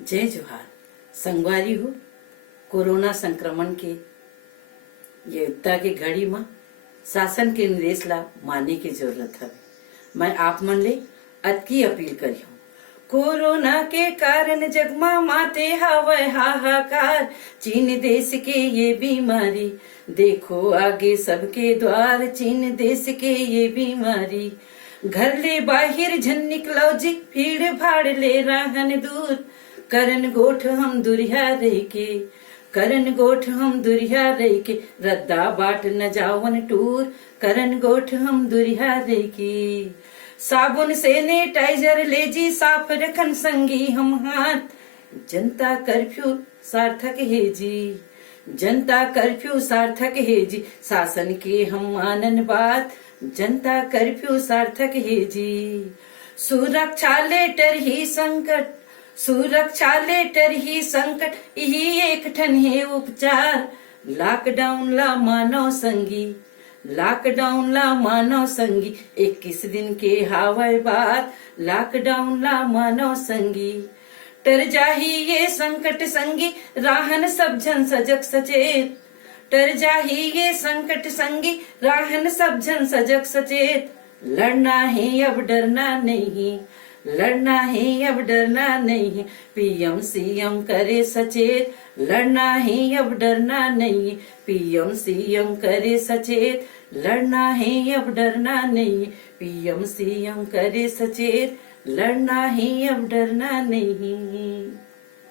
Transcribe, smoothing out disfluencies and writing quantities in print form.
जय जोहार। संगवारी हूँ कोरोना संक्रमण के ये युद्धता के घड़ी में शासन के निर्देश ला माने की जरूरत है। मैं आप मन ले अतकी अपील करी हूँ। कोरोना के कारण जगमा माते हवय हाहाकार, चीन देश के ये बीमारी, देखो आगे सबके द्वार, चीन देश के ये बीमारी। घर ले बाहिर झन निकलो जी, भीड़ भाड़ ले रहन दूर, करन गोठ हम दुरिया रह के, करन गोठ हम दुरिया रह के, रद्दा बाट न जावन टूर, करन गोठ हम दुरिया रह के। साबुन सैनिटाइजर ले जी, साफ रखन संगी हम हाथ, जनता कर्फ्यू सार्थक है जी, जनता कर्फ्यू सार्थक है जी, शासन के हम मानन बात, जनता कर्फ्यू सार्थक है जी। सुरक्षा लेटर ही संकट, सुरक्षा लेटर ही संकट, यही एक ठन है उपचार, लॉकडाउन ला मानव संगी, लॉकडाउन ला मानव संगी, 21 दिन के हावय बात, लॉकडाउन ला मानव संगी। टर जाही ये संकट संगी, राहन सब जन सजग सचेत, टर जाही ये संकट संगी, राहन सब जन सजग सचेत। लड़ना है अब डरना नहीं, लड़ना है अब डरना नहीं, पीएम सीएम करे सचेत, लड़ना है अब डरना नहीं, पीएम सीएम करे सचेत, लड़ना है अब डरना नहीं, पीएम सीएम करे सचेत, लड़ना है अब डरना नहीं।